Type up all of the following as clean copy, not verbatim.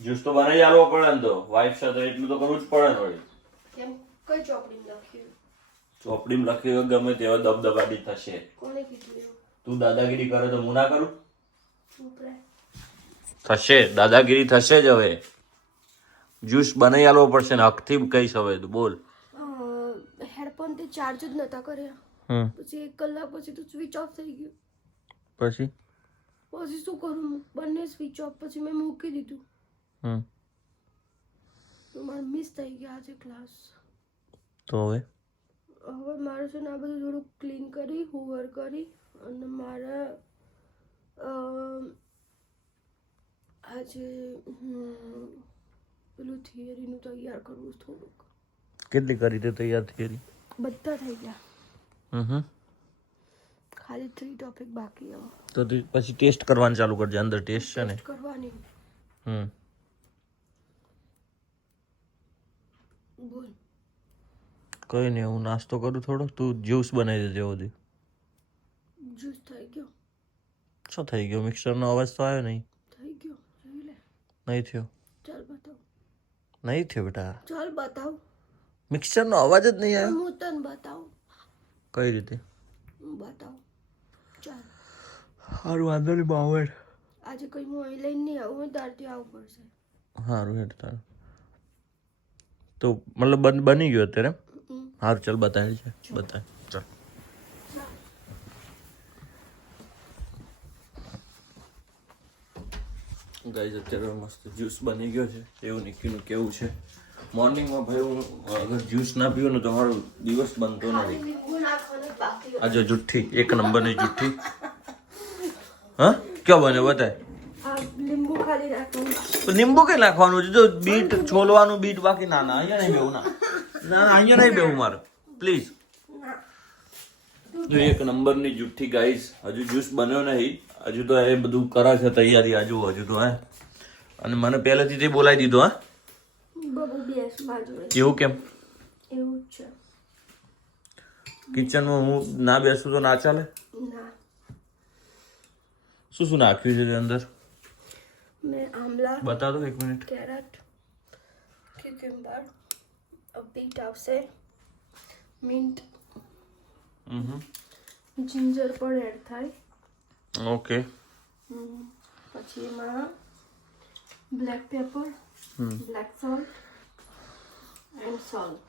Juice તો બનાવી આલવો પડે ને, તો વાઈફ સાથે એટલું તો કરવું જ પડે ને વળી. કેમ કઈ ચોપડીમાં લખ્યું? ચોપડીમાં લખ્યું હોય ગમે તેવા દબદબાટી થશે. કોને કીધું એવું? તું દાદાગીરી કરે તો હું ના કરું? ચૂપ રહે. થશે, દાદાગીરી થશે જ હવે. જ્યુસ બનાવી આલવો પડશે ને, હકથી કહીશ હવે તું બોલ. હેડફોન તે ચાર્જ જ નતા કર્યા. પછી 1 કલાક પછી તો સ્વિચ ઓફ થઈ ગયું. પછી શું કરું હું? બંને સ્વિચ ઓફ પછી મેં મૂકી દીધું. તો મારે મિસ થઈ ગયા આજે ક્લાસ. તો હવે મારે છે ને આ બધું થોડું ક્લીન કરી, હુવર કરી અને મારે આજે પેલું થિયરીનું તૈયાર કરવું છે થોડુંક. કેટલી કરી તે તૈયાર થિયરી? બધા થઈ ગયા. ખાલી 3 ટોપિક બાકી હવે. તો પછી ટેસ્ટ કરવાનું ચાલુ કરજે. અંદર ટેસ્ટ છે ને કરવાની. બોલ. કઈ નહીં, હું નાસ્તો કરું થોડો, તું જ્યુસ બનાવી દેજે બધી. જ્યુસ થઈ ગયો. શું થઈ ગયો? મિક્સરનો અવાજ તો આવ્યો નહીં. થઈ ગયો. જોઈ લે. નહીં થયો. ચાલ બતાવ. નહીં થયો બેટા. ચાલ બતાવ. મિક્સરનો અવાજ જ નહીં આવ્યો. હું તને બતાવું. કઈ રીતે? હું બતાવું. ચાલ. સારું, વાંધો નહીં બાવળ. આજે કઈ હું અહીં લઈને નહીં આવું, તારથી આવવું પડશે. સારું હેઠ તારું. તો મતલબ બની ગયો અત્યારે? સારું, ચાલ બતાવી છે. બતાય ચાલ. ગાઈઝ અત્યારે મસ્ત જ્યુસ બની ગયો છે. એવું નિકીનું કેવું છે, મોર્નિંગમાં ભાઈ હું અગર જ્યુસ ના પીવું ને તો મારો દિવસ બનતો નથી. આજે જુઠ્ઠી, 1 નંબરની જુઠ્ઠી. હા, ક્યાં બને બતાય? લીંબુ ખાલી નાખવાનું. લીંબુ કઈ નાખવાનું છે? જો બીટ છોલવાનું, બીટ બાકી. ના ના, અહીંયા નહીં બેવું. ના ના, અહીંયા નહીં બેવું મારે, પ્લીઝ. 1 નંબરની જુઠ્ઠી ગાઈઝ. હજુ જ્યુસ બન્યો નહીં, હજુ તો એ બધું કરે છે તૈયારી. હજુ તો અને મને પહેલેથી તે બોલાવી દીધો. બબુ બેસ બાજુ. એવું કેમ? એવું જ છે. કિચનમાં હું ના બેસું તો ના ચાલે? ના. શું શું નાખ્યું છે અંદર? મેં આમલા, બતા દો 1 મિનિટ. કેરેટ, ક્યુકમ્બર, બીટ આવશે, મિન્ટ, જિંજર પણ એડ થાય. ઓકે. પછી એમાં black paper, black salt and salt.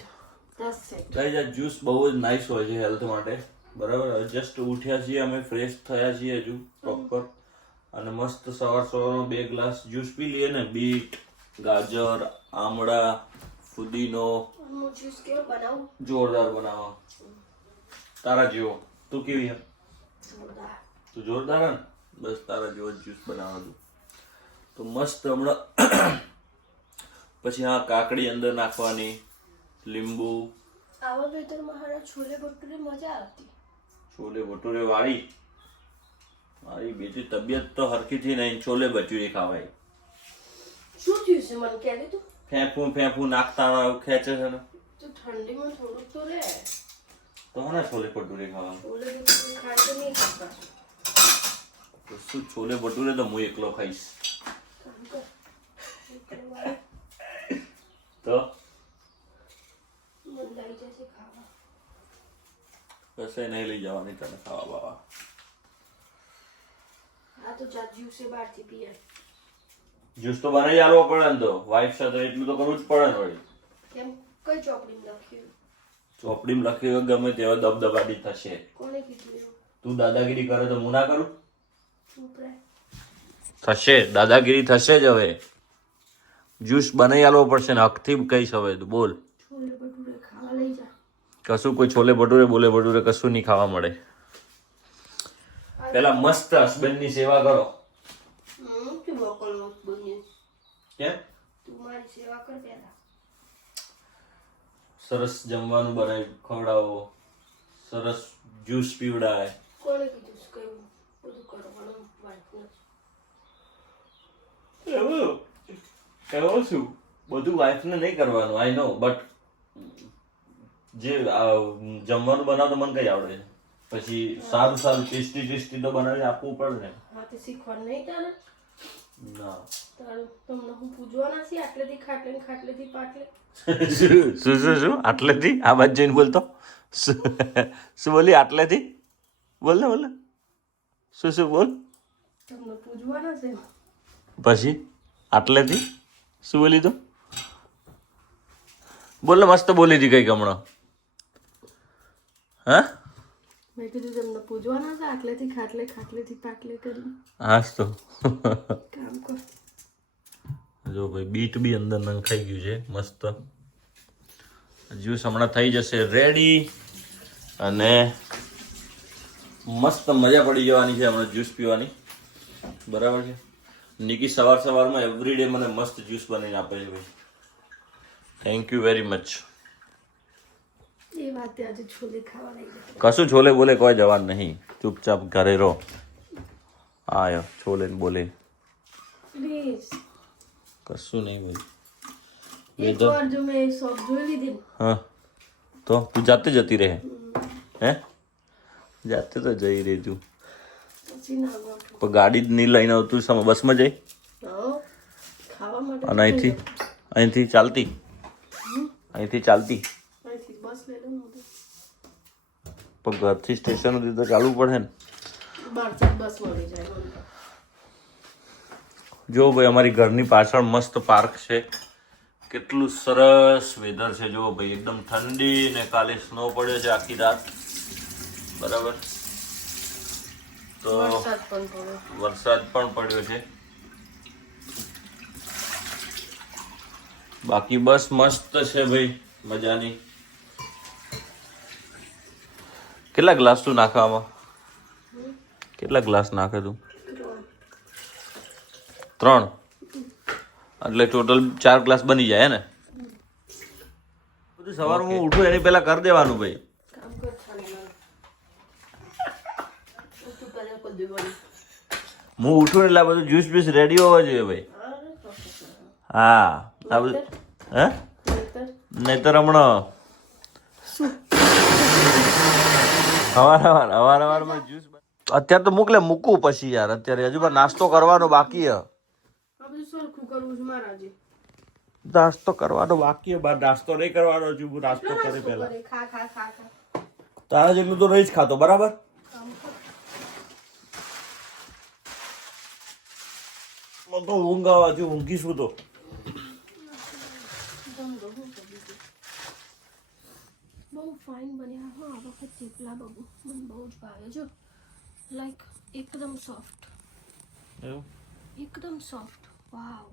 That's it. Guys આ જ્યુસ બહુ જ નાઇસ હોય છે હેલ્થ માટે. બરાબર, જસ્ટ ઉઠ્યા છીએ અમે, ફ્રેશ થયા છીએ હજુ પ્રોપર, અને મસ્ત સવારમાં 2 ગ્લાસ જ્યુસ પી લઈએ ને. બીટ, ગાજર, આમળા, ફુદીનો. હું જ્યુસ કેવો બનાવું? જોરદાર બનાવો. તારા જેવો. તું કેવી હે? જોરદાર. તું જોરદાર હે ને? બસ તારા જેવો જ્યુસ બનાવવાનું. તો મસ્ત હમણાં પછી કાકડી અંદર નાખવાની, લીંબુ. આવા વેધરમાં હારા છોલે ભટુરે મજા આવતી. છોલે ભટુરે વાળી મારી બીજી તબિયત તો હરખીથી નહીં. છોલે ભટુરે ખાવાય. શું થયું છે મને કહે દે તું. ફેંફું નાખતા ખેંચે છે ને. તો ઠંડીમાં થોડુંક તો રહે. તો ને છોલે ભટુરે ખાવા. છોલે ભટુરે ખાય તો નહીં ખાતા. તો શું છોલે ભટુરે તો હું એકલો ખાઈશ. તો મંદાઈ જશે ખાવા. કશે નહીં લઈ જવાની તને ખાવા બાવા. આ તો જા જ્યુસે બહારથી પીએ. જ્યુસ તો બનાવી આલવો પડે ને, તો વાઈફ સાથે એટલું તો કરવું જ પડે ને વળી. કેમ કઈ ચોપડીમાં લખ્યું? ચોપડીમાં લખ્યું હોય ગમે તેવા દબદબાટી થશે. કોને કીધું એવું? તું દાદાગીરી કરે તો હું ના કરું? ચૂપ રહે. થશે, દાદાગીરી થશે જ હવે. જ્યુસ બનાવી આલવો પડશે ને, હકથી કહીશ હવે તું બોલ. છોલે ભટુરે ખાવા લઈ જા. કશું કોઈ છોલે ભટુરે બોલે ભટુરે કશું નહીં ખાવા મળે. પેલા મસ્ત હસબન્ડની સેવા કરો. કેમ મોકલવો બની? કેમ? તું મારી સેવા કર પહેલા. સરસ જમવાનું બનાવી ખવડાવો, સરસ જ્યુસ પીવડાય. કોને કીધું છે કઈ બધું કરવાનું? વાઈફને એવું શું બધું વાઈફને નહીં કરવાનું, આઈ નો, બટ જે જમવાનું બનાવતો મને કઈ આવડે છે. પછી સારું ટેસ્ટી તો બનાવી આપવું પડે ને. હા તો શીખવાનું નહીં તારે? ના તમને હું પૂજવાના છે આટલેથી ખાટલે ને ખાટલેથી પાટલે. શું આટલેથી આ બાજુ જઈને બોલતો શું બોલી આટલેથી બોલ ને શું બોલ તમને પૂજવાના છે. પછી આટલેથી શું બોલી તો બોલ ને મસ્ત બોલી હતી કઈક હમણાં. હા મેં કીધું તમને પૂજવાના છે આટલેથી ખાટલે ખાટલેથી પાટલે કરી હાસ તો કામ કર. જો ભાઈ બીટ બી અંદર નંખાઈ ગયું છે મસ્ત. જ્યુસ હમણાં થઈ જશે રેડી અને મસ્ત મજા પડી જવાની છે હમણાં જ્યુસ પીવાની. બરાબર છે. નિકી સવારમાં એવરીડે મને મસ્ત જ્યુસ બનાવીને આપે છે ભાઈ. Thank you very much. એ વાતે આજે છોલે ખાવા લઈ જાય. કશું છોલે બોલે કોઈ જવાનું નહીં, ચૂપચાપ ઘરે રહો. આયો છોલે ને બોલે પ્લીઝ કશું નહીં બોલ. એકવાર જો મેં શોપ જોઈ લીધી ને હા તો તું જાતે જતી રહે હે? જાતે તો જઈ રહી તું પછી ના ગોઠવું. પણ ગાડી જ નહીં લઈને આવતું બસમાં જઈ ખાવા માટે અને અહીંથી ચાલતી અહીંથી બસ લઈ લો ને પણ ઘરથી સ્ટેશન સુધી તો ચાલવું પડે ને. બહારથી બસ મળી જાય. જો ભાઈ અમારી ઘરની પાછળ મસ્ત પાર્ક છે. કેટલું સરસ વેધર છે જો ભાઈ, એકદમ ઠંડી ને કાલે સ્નો પડ્યો છે આખી રાત. બરાબર તો વરસાદ પણ પડ્યો છે. બાકી બસ મસ્ત છે ભાઈ, મજાની. કેટલા ગ્લાસ તું નાખે આમાં? કેટલા ગ્લાસ નાખે તું? 3 એટલે ટોટલ 4 ગ્લાસ બની જાય ને? બધું સવારમાં હું ઉઠું એની પહેલા કરી દેવાનું ભાઈ. હું ઉઠું એટલે આ બધું જ્યુસ બ્યુસ રેડી હોવા જોઈએ ભાઈ. હા આ બધું હે નહીતર હમણાં સવારમાં જ્યુસ અત્યારે તો મૂકવું પછી યાર. અત્યારે હજુ પણ નાસ્તો કરવાનો બાકી હે. નાસ્તો કરવાનો બાકી હે. બાર નાસ્તો નહીં કરવાનો હજુ. નાસ્તો કરે પેલા તારા જેટલું તો નહીં જ ખાતો. બરાબર તો ઊંઘ આવે હજુ ઊંઘીશું તો. બહુ ફાઇન બન્યા હા આ વખત થેપલા બબુ મને બહુ જ ભાવે જો. લાઈક એકદમ સોફ્ટ, એકદમ સોફ્ટ. વાવ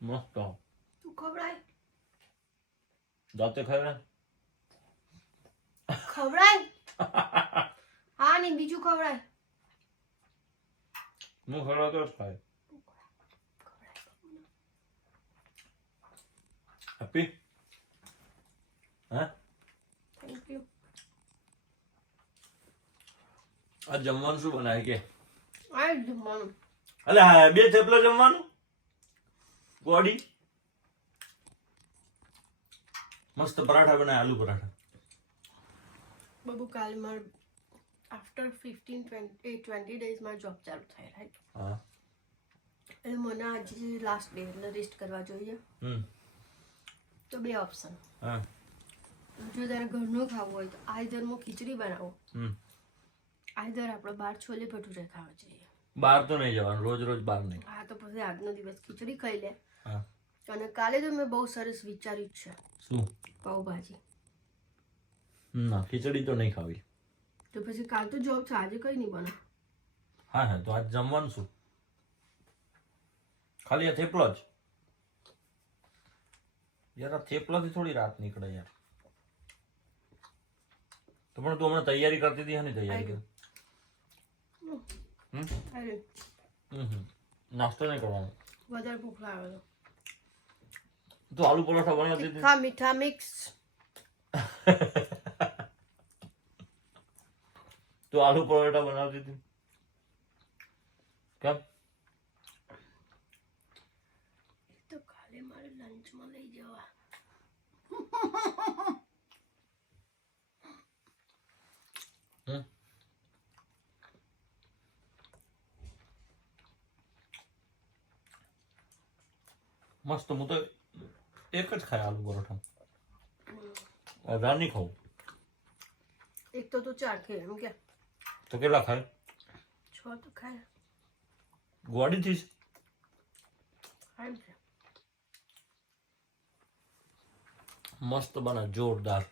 મસ્ત. તું ખવડાય દાંતે ખાય ખવડાય હા નહીં બીજું ખવડાય. હું ખવડાવતો જ ખાય. હેપી હા થેન્ક યુ. આ જમવાનું શું બનાય કે? આ જમવાનું અલે હા 2 થેપલા જમવાનું ગોડી. મસ્ત પરાઠા બનાય, આલુ પરાઠા. બબુ કાલે મારે આફ્ટર 15-20 ડેઝ માં જોબ ચાલુ થાય રાઈટ. હા એટલે મને આજે લાસ્ટ ડે એટલે રેસ્ટ કરવા જોઈએ. તો 2 ઓપ્શન. હા જો તારે ઘરનું ખાવું હોય તો આઈધર હું ખીચડી બનાવું, આઈધર આપણે બહાર છોલે ભટુરે ખાવા જઈએ. બહાર તો નહીં જવાનું, રોજ રોજ બહાર નહીં. હા તો પછી આજનો દિવસ ખીચડી ખાઈ લે. હા અને કાલે તો મેં બહુ સરસ વિચાર્યું જ છે. શું? પાવભાજી. ના ખીચડી તો નહીં ખાવી. તો પછી કાલ તો જોબ છે, આજે કઈ નહીં બને. હા હા તો આજ જમવાનું શું? ખાલી આ થેપલો જ યાર. આ થેપલાથી થોડી રાત નીકળે યાર. તો પણ તું હમણાં તૈયારી કરતી હતી ને? તૈયારી નાસ્તો નહીં કરવાનો. વધારે ભૂખ લાગે તો તું આલુ પરોઠા બનાવતી હતી. મીઠા મિક્સ. તું આલુ પરોઠા બનાવતી હતી કેમ? તો કાલે મારે લંચમાં લઈ જવા. મસ્ત. હું તો એક જ ખાય આલુ પરોઠા, વધારે નહીં ખાવું. એક તો તું 4 ખાય એમ કે તો કેટલા ખાય? 6 તો ખાય. ગોળીથી જ એમ છે. મસ્ત બને, જોરદાર.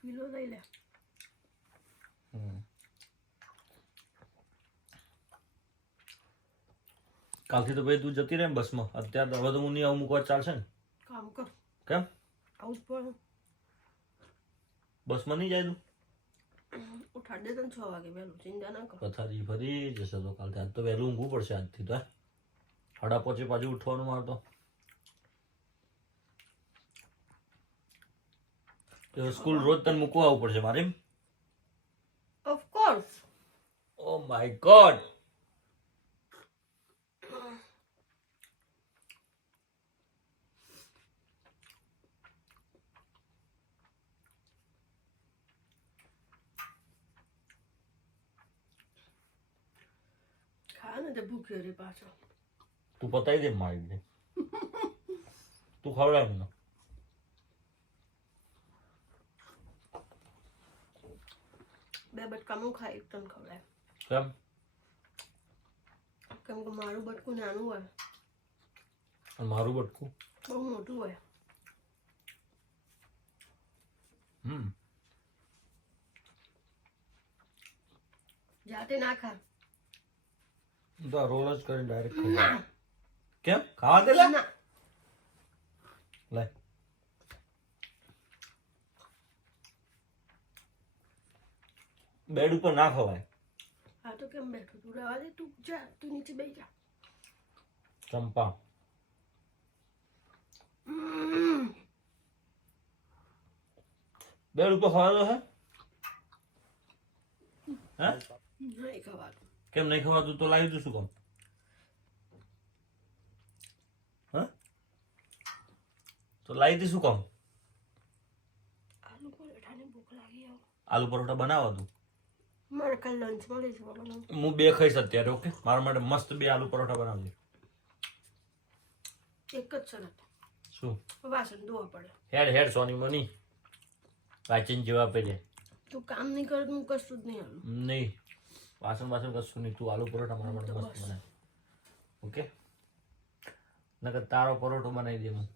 પીલો લઈ લે. કાલથી તો ભાઈ તું જતી રહે બસમાં. અત્યારે હવે તો હું નહીં આવું, મૂકવા ચાલશે ને? કામ કર. કેમ? આવું જ પડે. બસમાં નહીં જાય તું? ઉઠાડ દે તને 6 વાગે વહેલું, ચિંતા ના કર. પથારી ફરી જશે તો કાલથી. આજ તો વહેલું ઊંઘવું પડશે આજથી તો. 5:30 પાછું ઉઠવાનું મારે તો. સ્કૂલ રોજ તને મૂકવા આવવું પડશે મારે. Of course. Oh my God. ખા ને તે ભૂખ્યો રે પાછો. તું પતાવી દે મારી દે. તું ખવડાવ મને. બે બટકામાં ખાય, એક તને ખવડાય. કેમ? કેમ કે મારું બટકું નાનું હોય, મારું બટકું બહુ મોટું હોય. જાતે ના ખા. તો રોલ જ કરીને ડાયરેક્ટ ખાઈ. કેમ? ખાવા દે લે. ના. લે. બેડ ઉપર ના ખવાય. આ તો કેમ બેઠું તું? રહેવા દે. તું જા, તું નીચે બેસી જા. ચંપા, બેડ ઉપર ખવાતો હે? હે? નહીં ખવાતું. કેમ નહીં ખવાતું? તો લાવી દઉં શું કામ? હા, તો લાવી દઈશું કામ? આલુ પરોઠાની ભૂખ લાગી આવ. આલુ પરોઠા બનાવો તું. મારે કાલ લંચમાં લઈ જવા બનાવું. હું 2 ખાઈશ અત્યારે. ઓકે, મારા માટે મસ્ત 2 આલુ પરોઠા બનાવજે. એક જ શરત, શું? વાસણ ધોવા પડે. હેડ સોની મની વાંચીને જવા પડે. તું કામ નહીં કરે તો હું કશું જ નહીં હાલું. નહીં, વાસણ કશું નહીં. તું આલુ પરોઠા મારા માટે મસ્ત બનાવ. ઓકે, નકર તારો પરોઠો બનાવી દે હું.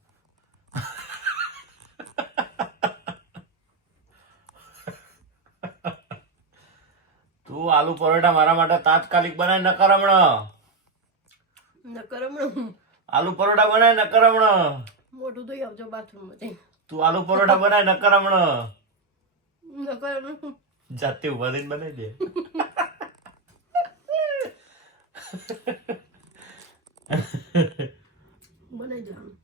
તું આલુ પરોઠા મારા માટે તાત્કાલિક બનાય, નકર હમણાં. નકર હમણાં આલુ પરોઠા બનાય, નકર હમણાં. મોઢું ધોઈ આવજો બાથરૂમમાંથી. તું આલુ પરોઠા બનાય, નકર હમણાં. નકર હમણાં જાતે ઉભા થઈને બનાવી દે. બનાવી દેવાનું.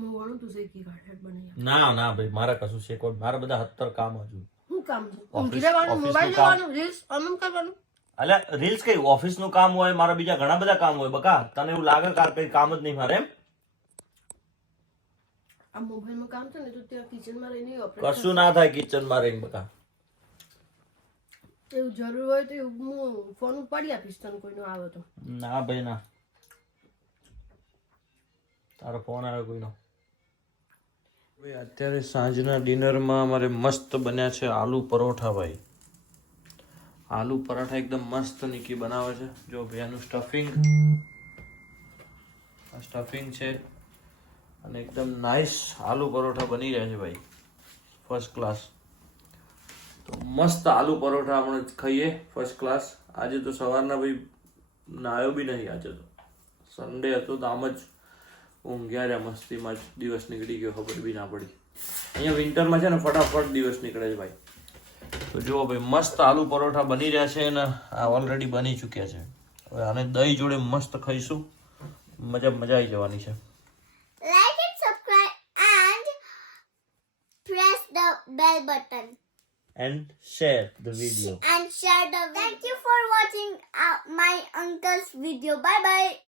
મોવાનું તું શેકી કાઢે બનાવી. ના ભાઈ, મારે કશું શેકો. મારા બધા 70 કામ હજુ. શું કામ છે? Office- ઊંઘી રહેવાનું, office મોબાઈલ નું કામ. જોવાનું, રીલ્સ આનંદ કરવાનું. અલ્યા રીલ્સ કઈ? ઓફિસ નું કામ હોય, મારા બીજા ઘણા બધા કામ હોય. બકા તને એવું લાગે કે કઈ કામ જ નહીં મારે? એમ આ મોબાઈલમાં કામ છે ને તો ત્યાં કિચનમાં રહીને ઓપરેટ કશું ના થાય કિચન માં રહીને. બકા એવું જરૂર હોય તો હું ફોન ઉપાડી આપીશ તને કોઈનો આવે તો. ના ભાઈ ના, તારો ફોન આવ્યો કોઈનો. ભાઈ અત્યારે સાંજના ડિનરમાં અમારે મસ્ત બન્યા છે આલુ પરોઠા. ભાઈ આલુ પરાઠા એકદમ મસ્ત નિકી બનાવે છે. જો ભાઈ આનું સ્ટફિંગ છે અને એકદમ નાઇસ આલુ પરોઠા બની રહ્યા છે ભાઈ, ફર્સ્ટ ક્લાસ. તો મસ્ત આલુ પરોઠા આપણે ખાઈએ ફર્સ્ટ ક્લાસ. આજે તો સવારના ભાઈ નાયો બી નહીં. આજે તો સન્ડે હતો તો આમ જ ઊંઘ્યા રહ્યા મસ્તીમાં જ દિવસ નીકળી ગયો, ખબર બી ના પડી. અહીંયા વિન્ટરમાં છે ને ફટાફટ દિવસ નીકળે છે ભાઈ. તો જુઓ ભાઈ મસ્ત આલુ પરોઠા બની રહ્યા છે અને આ ઓલરેડી બની ચૂક્યા છે. હવે આને દહીં જોડે મસ્ત ખાઈશું, મજા આવી જવાની છે. Like and subscribe and press the bell button And share the video. and share the video. Thank you for watching my uncle's video. Bye bye.